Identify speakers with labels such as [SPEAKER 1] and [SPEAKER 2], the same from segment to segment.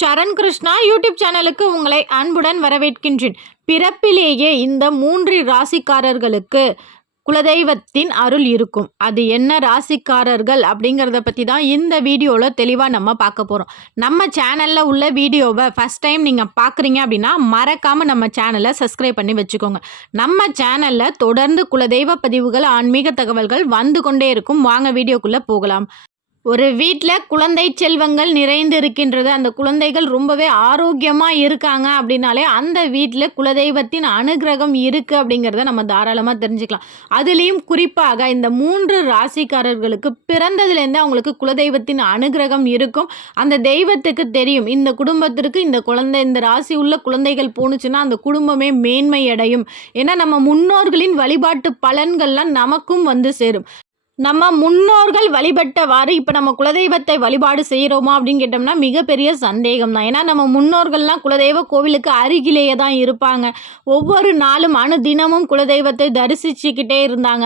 [SPEAKER 1] சரண் Krishna YouTube சேனலுக்கு உங்களை அன்புடன் வரவேற்கின்றேன். பிறப்பிலேயே இந்த மூன்று ராசிக்காரர்களுக்கு குலதெய்வத்தின் அருள் இருக்கும். அது என்ன ராசிக்காரர்கள் அப்படிங்கிறத பற்றி தான் இந்த வீடியோவில் தெளிவாக நம்ம பார்க்க போகிறோம் நம்ம சேனலில் உள்ள வீடியோவை ஃபஸ்ட் டைம் நீங்கள் பார்க்குறீங்க அப்படின்னா மறக்காமல் நம்ம சேனலை சப்ஸ்கிரைப் பண்ணி வச்சுக்கோங்க. நம்ம சேனலில் தொடர்ந்து குலதெய்வ பதிவுகள் ஆன்மீக தகவல்கள் வந்து கொண்டே இருக்கும். வாங்க வீடியோக்குள்ளே போகலாம். ஒரு வீட்டில் குழந்தை செல்வங்கள் நிறைந்து இருக்கின்றது அந்த குழந்தைகள் ரொம்பவே ஆரோக்கியமாக இருக்காங்க அப்படின்னாலே அந்த வீட்டில் குலதெய்வத்தின் அனுகிரகம் இருக்குது அப்படிங்கிறத நம்ம தாராளமாக தெரிஞ்சுக்கலாம். அதுலேயும் குறிப்பாக இந்த மூன்று ராசிக்காரர்களுக்கு பிறந்ததுலேருந்து அவங்களுக்கு குலதெய்வத்தின் அனுகிரகம் இருக்கும். அந்த தெய்வத்துக்கு தெரியும். இந்த குடும்பத்திற்கு இந்த குழந்தை இந்த ராசி உள்ள குழந்தைகள் போணுச்சுன்னா அந்த குடும்பமே மேன்மை அடையும் ஏன்னா நம்ம முன்னோர்களின் வழிபாட்டு பலன்கள்லாம் நமக்கும் வந்து சேரும். நம்ம முன்னோர்கள் வழிபட்டவாறு இப்போ நம்ம குலதெய்வத்தை வழிபாடு செய்கிறோமா அப்படின்னு கேட்டோம்னா மிகப்பெரிய சந்தேகம் தான் ஏன்னா நம்ம முன்னோர்கள்லாம் குலதெய்வ கோவிலுக்கு அருகிலேயே தான் இருப்பாங்க. ஒவ்வொரு நாளும் அணு தினமும் குலதெய்வத்தை தரிசிச்சுக்கிட்டே இருந்தாங்க.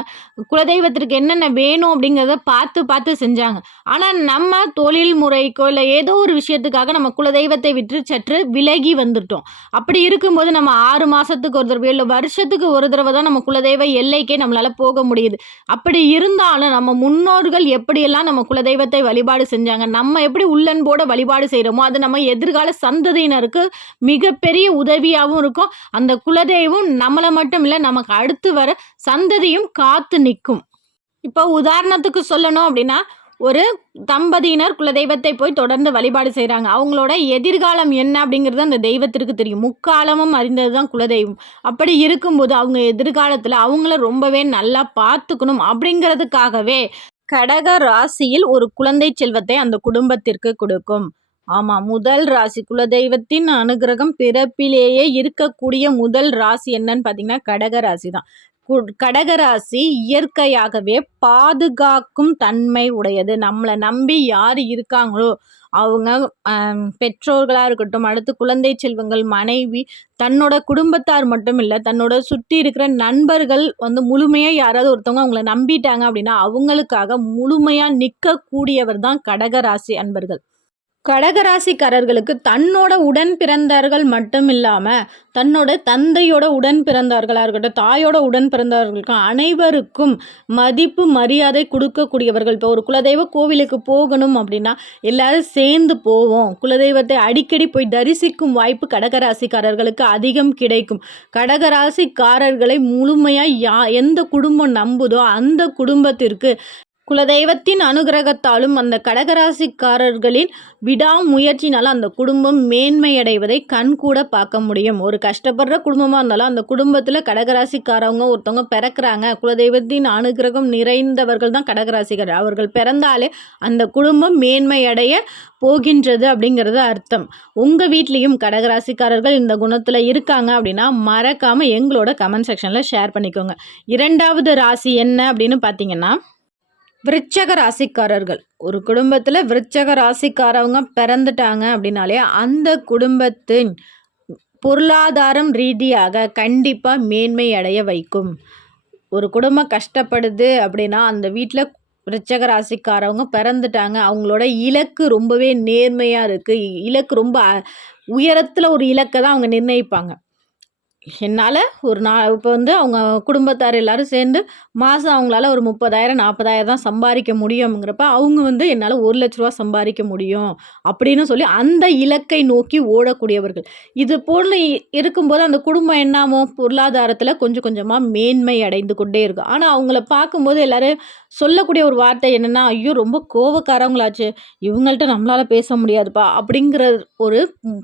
[SPEAKER 1] குலதெய்வத்திற்கு என்னென்ன வேணும் அப்படிங்கிறத பார்த்து பார்த்து செஞ்சாங்க. ஆனால் நம்ம தொழில் முறைக்கோ இல்லை ஏதோ ஒரு விஷயத்துக்காக நம்ம குலதெய்வத்தை விற்று சற்று விலகி வந்துட்டோம். அப்படி இருக்கும்போது நம்ம ஆறு மாதத்துக்கு ஒரு தடவை இல்லை வருஷத்துக்கு ஒரு தடவை தான் நம்ம குலதெய்வ எல்லைக்கே நம்மளால் போக முடியுது. அப்படி இருந்தாலும் நம்ம முன்னோர்கள் எப்படியெல்லாம் நம்ம குலதெய்வத்தை வழிபாடு செஞ்சாங்க நம்ம எப்படி உள்ளன்போட வழிபாடு செய்கிறோமோ அது நம்ம எதிர்கால சந்ததியினருக்கு மிகப்பெரிய உதவியாகவும் இருக்கும். அந்த குலதெய்வம் நம்மளை மட்டும் இல்லை நமக்கு அடுத்து வர சந்ததியும் காத்து நிற்கும் இப்போ உதாரணத்துக்கு சொல்லணும் அப்படின்னா ஒரு தம்பதியினர் குலதெய்வத்தை போய் தொடர்ந்து வழிபாடு செய்கிறாங்க அவங்களோட எதிர்காலம் என்ன அப்படிங்கிறது அந்த தெய்வத்திற்கு தெரியும். முக்காலமும் அறிந்தது தான் குலதெய்வம். அப்படி இருக்கும்போது அவங்க எதிர்காலத்தில் அவங்கள ரொம்பவே நல்லா பார்த்துக்கணும் அப்படிங்கிறதுக்காகவே கடக ராசியில் ஒரு குழந்தை செல்வத்தை அந்த குடும்பத்திற்கு கொடுக்கும். ஆமாம் முதல் ராசி குலதெய்வத்தின் அனுகிரகம் பிறப்பிலேயே இருக்கக்கூடிய முதல் ராசி என்னன்னு பார்த்தீங்கன்னா கடக ராசி தான் கடகராசி இயற்கையாகவே பாதுகாக்கும் தன்மை உடையது. நம்மளை நம்பி யார் இருக்காங்களோ அவங்க பெற்றோர்களாக இருக்கட்டும் அடுத்து குழந்தை செல்வங்கள் மனைவி தன்னோட குடும்பத்தார் மட்டும் இல்லை தன்னோட சுற்றி இருக்கிற நண்பர்கள் வந்து முழுமையாக யாராவது ஒருத்தவங்க அவங்கள நம்பிட்டாங்க அப்படின்னா அவங்களுக்காக முழுமையாக நிற்கக்கூடியவர் தான் கடகராசி அன்பர்கள். கடகராசிக்காரர்களுக்கு தன்னோட உடன் பிறந்தார்கள் மட்டும் இல்லாமல் தன்னோட தந்தையோட உடன் பிறந்தார்களாக இருக்கட்டும் தாயோட உடன் பிறந்தவர்களுக்கும் அனைவருக்கும் மதிப்பு மரியாதை கொடுக்கக்கூடியவர்கள். இப்போ ஒரு குலதெய்வ கோவிலுக்கு போகணும் அப்படின்னா எல்லாரும் சேர்ந்து போவோம். குலதெய்வத்தை அடிக்கடி போய் தரிசிக்கும் வாய்ப்பு கடகராசிக்காரர்களுக்கு அதிகம் கிடைக்கும். கடகராசிக்காரர்களை முழுமையாக யா எந்த குடும்பம் நம்புதோ அந்த குடும்பத்திற்கு குலதெய்வத்தின் அனுகிரகத்தாலும் அந்த கடகராசிக்காரர்களின் விடாமுயற்சினால அந்த குடும்பம் மேன்மையடைவதை கண்கூட பார்க்க முடியும். ஒரு கஷ்டப்படுற குடும்பமாக இருந்தாலும் அந்த குடும்பத்தில் கடகராசிக்காரவங்க ஒருத்தவங்க பிறக்கிறாங்க. குலதெய்வத்தின் அனுகிரகம் நிறைந்தவர்கள் தான் கடகராசிக்காரர். அவர்கள் பிறந்தாலே அந்த குடும்பம் மேன்மையடைய போகின்றது அப்படிங்கிறது அர்த்தம். உங்கள் வீட்லேயும் கடகராசிக்காரர்கள் இந்த குணத்தில் இருக்காங்க அப்படின்னா மறக்காமல் எங்களோட கமெண்ட் செக்ஷனில் ஷேர் பண்ணிக்கோங்க. இரண்டாவது ராசி என்ன அப்படின்னு பார்த்தீங்கன்னா விருச்சக ராசிக்காரர்கள். ஒரு குடும்பத்தில் விருச்சக ராசிக்காரவங்க பிறந்துட்டாங்க அப்படின்னாலே அந்த குடும்பத்தின் பொருளாதாரம் ரீதியாக கண்டிப்பாக மேன்மை அடைய வைக்கும். ஒரு குடும்பம் கஷ்டப்படுது அப்படின்னா அந்த வீட்டில் விருச்சக ராசிக்காரவங்க பிறந்துட்டாங்க. அவங்களோட இலக்கு ரொம்பவே நேர்மையாக இருக்குது இலக்கு ரொம்ப உயரத்தில் ஒரு இலக்கை தான் அவங்க நிர்ணயிப்பாங்க. என்னால் ஒரு நா இப்போ வந்து அவங்க குடும்பத்தார் எல்லாரும் சேர்ந்து மாதம் அவங்களால ஒரு முப்பதாயிரம் நாற்பதாயிரம் தான் சம்பாதிக்க முடியுங்கிறப்ப அவங்க வந்து என்னால் ஒரு லட்ச ரூபா சம்பாதிக்க முடியும் அப்படின்னு சொல்லி அந்த இலக்கை நோக்கி ஓடக்கூடியவர்கள். இது போல் இருக்கும்போது அந்த குடும்பம் என்னாமோ பொருளாதாரத்தில் கொஞ்சம் கொஞ்சமாக மேன்மை அடைந்து கொண்டே இருக்கும் ஆனால் அவங்கள பார்க்கும்போது எல்லோரும் சொல்லக்கூடிய ஒரு வார்த்தை என்னென்னா ஐயோ ரொம்ப கோவக்காரவங்களாச்சு இவங்கள்ட்ட நம்மளால் பேச முடியாதுப்பா அப்படிங்கிற ஒரு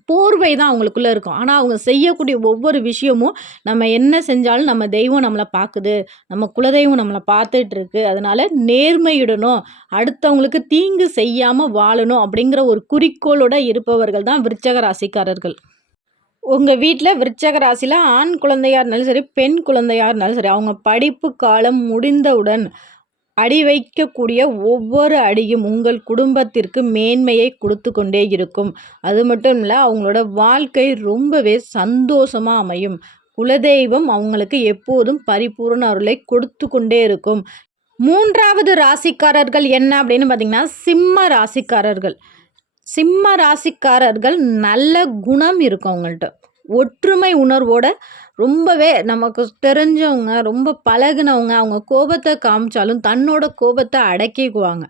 [SPEAKER 1] போர்வை தான் அவங்களுக்குள்ளே இருக்கும். ஆனால் அவங்க செய்யக்கூடிய ஒவ்வொரு விஷயம் விஷயமும் நம்ம என்ன செஞ்சாலும் நம்ம தெய்வம் நம்மளை பார்க்குது நம்ம குலதெய்வம் நம்மளை பார்த்துட்டு இருக்கு அதனால நேர்மையிடணும் அடுத்தவங்களுக்கு தீங்கு செய்யாமல் வாழணும் அப்படிங்கிற ஒரு குறிக்கோளோட இருப்பவர்கள் தான் விருச்சக ராசிக்காரர்கள். உங்கள் வீட்டில் விருச்சக ராசியில் ஆண் குழந்தையாக இருந்தாலும் சரி பெண் குழந்தையாக இருந்தாலும் சரி அவங்க படிப்பு காலம் முடிந்தவுடன் அடி வைக்கக்கூடிய ஒவ்வொரு அடியும் உங்கள் குடும்பத்திற்கு மேன்மையை கொடுத்து கொண்டே இருக்கும். அது மட்டும் இல்லை அவங்களோட வாழ்க்கை ரொம்பவே சந்தோஷமாக அமையும். குலதெய்வம் அவங்களுக்கு எப்போதும் பரிபூரண அருளை கொடுத்து கொண்டே இருக்கும். மூன்றாவது ராசிக்காரர்கள் என்ன அப்படின்னு பார்த்தீங்கன்னா சிம்ம ராசிக்காரர்கள். சிம்ம ராசிக்காரர்கள் நல்ல குணம் இருக்கும் அவங்கள்ட்ட ஒற்றுமை உணர்வோட ரொம்பவே நமக்கு தெரிஞ்சவங்க ரொம்ப பழகுனவங்க அவங்க கோபத்தை காமிச்சாலும் தன்னோட கோபத்தை அடக்கிக்குவாங்க.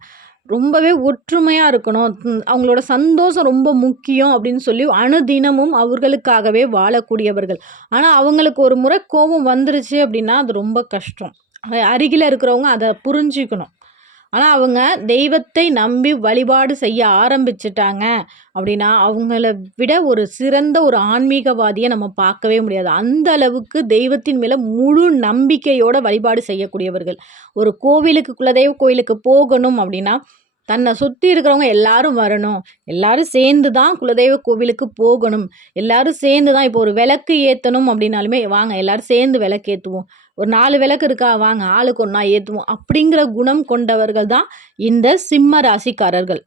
[SPEAKER 1] ரொம்பவே ஒற்றுமையாக இருக்கணும். அவங்களோட சந்தோஷம் ரொம்ப முக்கியம் அப்படின்னு சொல்லி அணுதினமும் அவர்களுக்காகவே வாழக்கூடியவர்கள். ஆனால் அவங்களுக்கு ஒரு முறை கோபம் வந்துருச்சு அப்படின்னா அது ரொம்ப கஷ்டம். அருகில் இருக்கிறவங்க அதை புரிஞ்சுக்கணும். ஆனால் அவங்க தெய்வத்தை நம்பி வழிபாடு செய்ய ஆரம்பிச்சிட்டாங்க அப்படின்னா அவங்கள விட ஒரு சிறந்த ஒரு ஆன்மீகவாதியை நம்ம பார்க்கவே முடியாது. அந்த அளவுக்கு தெய்வத்தின் மேலே முழு நம்பிக்கையோட வழிபாடு செய்யக்கூடியவர்கள். ஒரு கோவிலுக்கு குலதெய்வ கோயிலுக்கு போகணும் அப்படின்னா தன்னை சுற்றி இருக்கிறவங்க எல்லாரும் வரணும். எல்லாரும் சேர்ந்து தான் குலதெய்வ கோவிலுக்கு போகணும். எல்லாரும் சேர்ந்து தான் இப்போ ஒரு விளக்கு ஏற்றணும் அப்படின்னாலுமே வாங்க எல்லாரும் சேர்ந்து விளக்கு ஏற்றுவோம் ஒரு நாலு விளக்கு இருக்கா? வாங்க ஆளுக்கு ஒன்றா ஏற்றுவோம் அப்படிங்கிற குணம் கொண்டவர்கள் தான் இந்த சிம்ம ராசிக்காரர்கள்.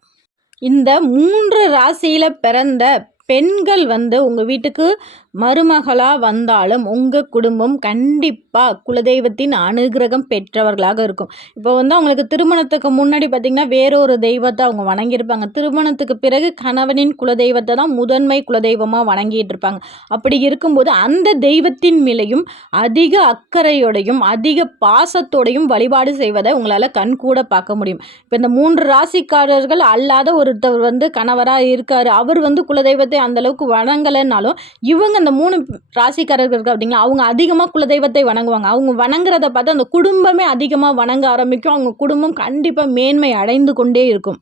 [SPEAKER 1] இந்த மூன்று ராசியில் பிறந்த பெண்கள் வந்து உங்கள் வீட்டுக்கு மருமகளாக வந்தாலும் உங்கள் குடும்பம் கண்டிப்பாக குலதெய்வத்தின் அனுகிரகம் பெற்றவர்களாக இருக்கும். இப்போ வந்து அவங்களுக்கு திருமணத்துக்கு முன்னாடி பார்த்திங்கன்னா வேறொரு தெய்வத்தை அவங்க வணங்கியிருப்பாங்க. திருமணத்துக்கு பிறகு கணவனின் குலதெய்வத்தை தான் முதன்மை குலதெய்வமாக வணங்கிட்டு இருப்பாங்க அப்படி இருக்கும்போது அந்த தெய்வத்தின் மேலேயும் அதிக அக்கறையோடையும் அதிக பாசத்தோடையும் வழிபாடு செய்வதை உங்களால் கண்கூட பார்க்க முடியும். இப்போ இந்த மூன்று ராசிக்காரர்கள் அல்லாத ஒருத்தர் வந்து கணவராக இருக்கார். அவர் வந்து குலதெய்வத்தை அந்த அளவுக்கு வணங்கலைன்னாலும் இவங்க அந்த மூணு ராசிக்காரர்கள் இருக்குது அப்படிங்களா அவங்க அதிகமாக குலதெய்வத்தை வணங்குவாங்க. அவங்க வணங்குறத பார்த்து அந்த குடும்பமே அதிகமாக வணங்க ஆரம்பிக்கும். அவங்க குடும்பம் கண்டிப்பாக மேன்மை அடைந்து கொண்டே இருக்கும்.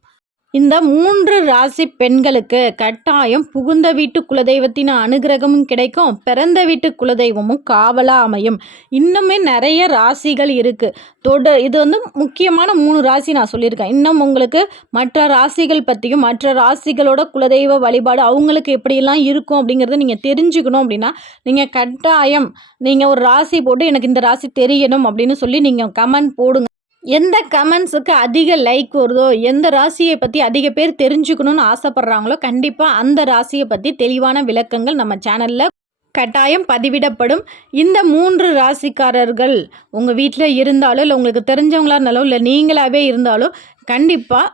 [SPEAKER 1] இந்த மூன்று ராசி பெண்களுக்கு கட்டாயம் புகுந்த வீட்டு குலதெய்வத்தின் அனுகிரகமும் கிடைக்கும். பிறந்த வீட்டு குலதெய்வமும் காவலாக அமையும். இன்னுமே நிறைய ராசிகள் இருக்குது தொட இது வந்து முக்கியமான மூணு ராசி நான் சொல்லியிருக்கேன். இன்னும் உங்களுக்கு மற்ற ராசிகள் பற்றியும் மற்ற ராசிகளோட குலதெய்வ வழிபாடு அவங்களுக்கு எப்படியெல்லாம் இருக்கும் அப்படிங்கிறத நீங்கள் தெரிஞ்சுக்கணும் அப்படின்னா நீங்கள் கட்டாயம் நீங்கள் ஒரு ராசி போட்டு எனக்கு இந்த ராசி தெரியணும் அப்படின்னு சொல்லி நீங்கள் கமெண்ட் போடுங்க. எந்த கமெண்ட்ஸுக்கு அதிக லைக் வருதோ எந்த ராசியை பற்றி அதிக பேர் தெரிஞ்சுக்கணும்னு ஆசைப்பட்றாங்களோ கண்டிப்பாக அந்த ராசியை பற்றி தெளிவான விளக்கங்கள் நம்ம சேனலில் கட்டாயம் பதிவிடப்படும். இந்த மூன்று ராசிக்காரர்கள் உங்கள் வீட்டில் இருந்தாலும் இல்லை உங்களுக்கு தெரிஞ்சவங்களா இருந்தாலும் இல்லை நீங்களாகவே இருந்தாலும் கண்டிப்பாக